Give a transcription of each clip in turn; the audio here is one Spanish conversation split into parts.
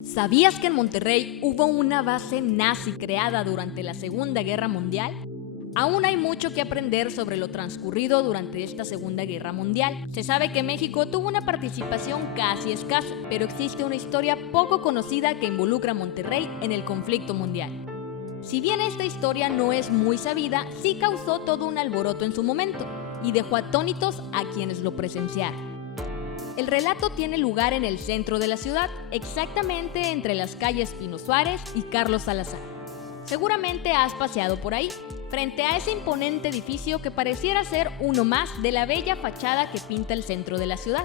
¿Sabías que en Monterrey hubo una base nazi creada durante la Segunda Guerra Mundial? Aún hay mucho que aprender sobre lo transcurrido durante esta Segunda Guerra Mundial. Se sabe que México tuvo una participación casi escasa, pero existe una historia poco conocida que involucra a Monterrey en el conflicto mundial. Si bien esta historia no es muy sabida, sí causó todo un alboroto en su momento y dejó atónitos a quienes lo presenciaron. El relato tiene lugar en el centro de la ciudad, exactamente entre las calles Pino Suárez y Carlos Salazar. Seguramente has paseado por ahí, frente a ese imponente edificio que pareciera ser uno más de la bella fachada que pinta el centro de la ciudad.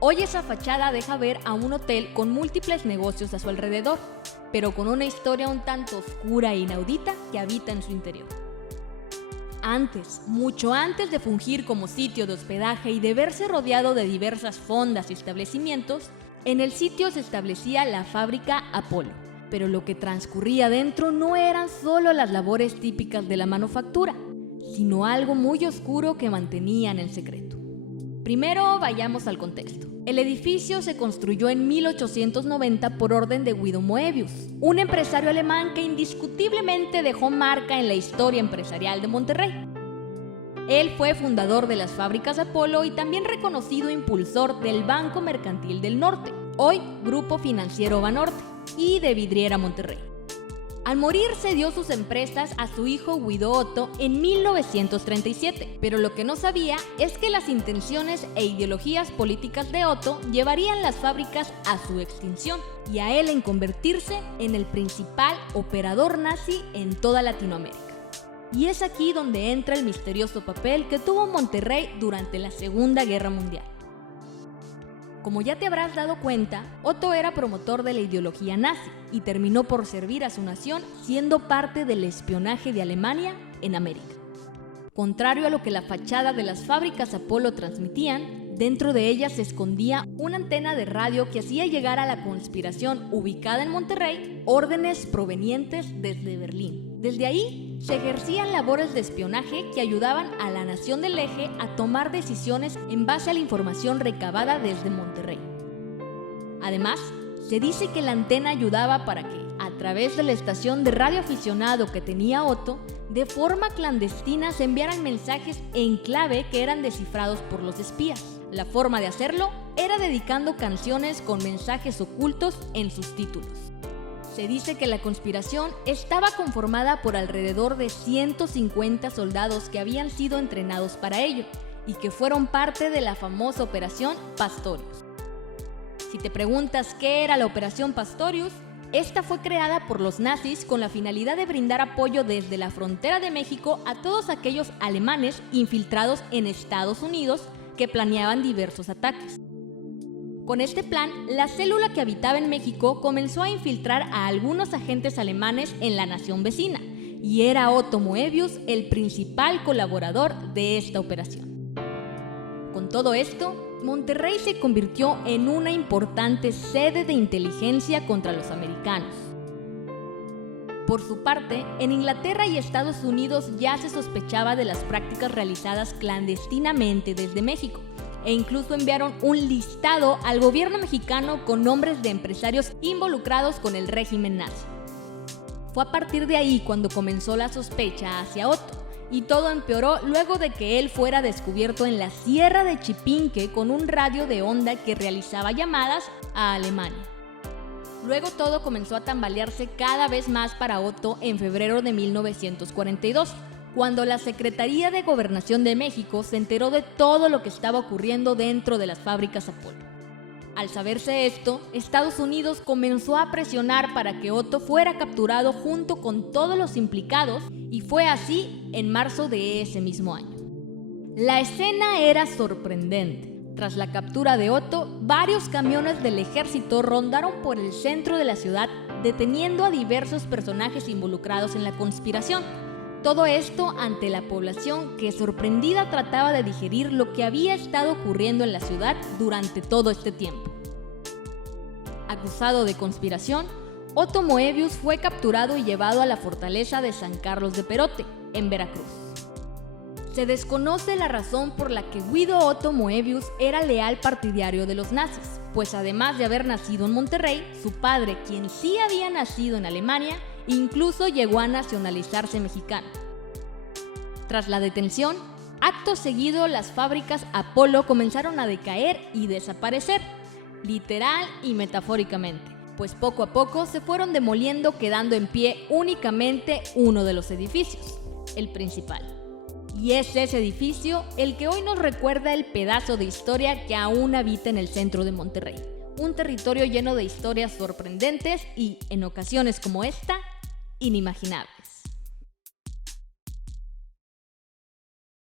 Hoy esa fachada deja ver a un hotel con múltiples negocios a su alrededor, pero con una historia un tanto oscura e inaudita que habita en su interior. Mucho antes de fungir como sitio de hospedaje y de verse rodeado de diversas fondas y establecimientos, en el sitio se establecía la fábrica Apolo. Pero lo que transcurría dentro no eran solo las labores típicas de la manufactura, sino algo muy oscuro que mantenían en secreto. Primero vayamos al contexto. El edificio se construyó en 1890 por orden de Guido Moebius, un empresario alemán que indiscutiblemente dejó marca en la historia empresarial de Monterrey. Él fue fundador de las fábricas Apolo y también reconocido impulsor del Banco Mercantil del Norte, hoy Grupo Financiero Banorte, y de Vidriera Monterrey. Al morir cedió sus empresas a su hijo Guido Otto en 1937, pero lo que no sabía es que las intenciones e ideologías políticas de Otto llevarían las fábricas a su extinción y a él en convertirse en el principal operador nazi en toda Latinoamérica. Y es aquí donde entra el misterioso papel que tuvo Monterrey durante la Segunda Guerra Mundial. Como ya te habrás dado cuenta, Otto era promotor de la ideología nazi y terminó por servir a su nación siendo parte del espionaje de Alemania en América. Contrario a lo que la fachada de las fábricas Apolo transmitían, dentro de ellas se escondía una antena de radio que hacía llegar a la conspiración ubicada en Monterrey órdenes provenientes desde Berlín. Desde ahí se ejercían labores de espionaje que ayudaban a la nación del eje a tomar decisiones en base a la información recabada desde Monterrey. Además, se dice que la antena ayudaba para que, a través de la estación de radio aficionado que tenía Otto, de forma clandestina se enviaran mensajes en clave que eran descifrados por los espías. La forma de hacerlo era dedicando canciones con mensajes ocultos en sus títulos. Se dice que la conspiración estaba conformada por alrededor de 150 soldados que habían sido entrenados para ello y que fueron parte de la famosa Operación Pastorius. Si te preguntas qué era la Operación Pastorius, esta fue creada por los nazis con la finalidad de brindar apoyo desde la frontera de México a todos aquellos alemanes infiltrados en Estados Unidos que planeaban diversos ataques. Con este plan, la célula que habitaba en México comenzó a infiltrar a algunos agentes alemanes en la nación vecina, y era Otto Moebius el principal colaborador de esta operación. Con todo esto, Monterrey se convirtió en una importante sede de inteligencia contra los americanos. Por su parte, en Inglaterra y Estados Unidos ya se sospechaba de las prácticas realizadas clandestinamente desde México, e incluso enviaron un listado al gobierno mexicano con nombres de empresarios involucrados con el régimen nazi. Fue a partir de ahí cuando comenzó la sospecha hacia Otto, y todo empeoró luego de que él fuera descubierto en la Sierra de Chipinque con un radio de onda que realizaba llamadas a Alemania. Luego todo comenzó a tambalearse cada vez más para Otto en febrero de 1942, cuando la Secretaría de Gobernación de México se enteró de todo lo que estaba ocurriendo dentro de las fábricas Apolo. Al saberse esto, Estados Unidos comenzó a presionar para que Otto fuera capturado junto con todos los implicados, y fue así en marzo de ese mismo año. La escena era sorprendente. Tras la captura de Otto, varios camiones del ejército rondaron por el centro de la ciudad, deteniendo a diversos personajes involucrados en la conspiración. Todo esto ante la población que, sorprendida, trataba de digerir lo que había estado ocurriendo en la ciudad durante todo este tiempo. Acusado de conspiración, Otto Moebius fue capturado y llevado a la fortaleza de San Carlos de Perote, en Veracruz. Se desconoce la razón por la que Guido Otto Moebius era leal partidario de los nazis, pues además de haber nacido en Monterrey, su padre, quien sí había nacido en Alemania, incluso llegó a nacionalizarse mexicano. Tras la detención, acto seguido las fábricas Apolo comenzaron a decaer y desaparecer, literal y metafóricamente, pues poco a poco se fueron demoliendo, quedando en pie únicamente uno de los edificios, el principal. Y es ese edificio el que hoy nos recuerda el pedazo de historia que aún habita en el centro de Monterrey. Un territorio lleno de historias sorprendentes y, en ocasiones como esta, inimaginables.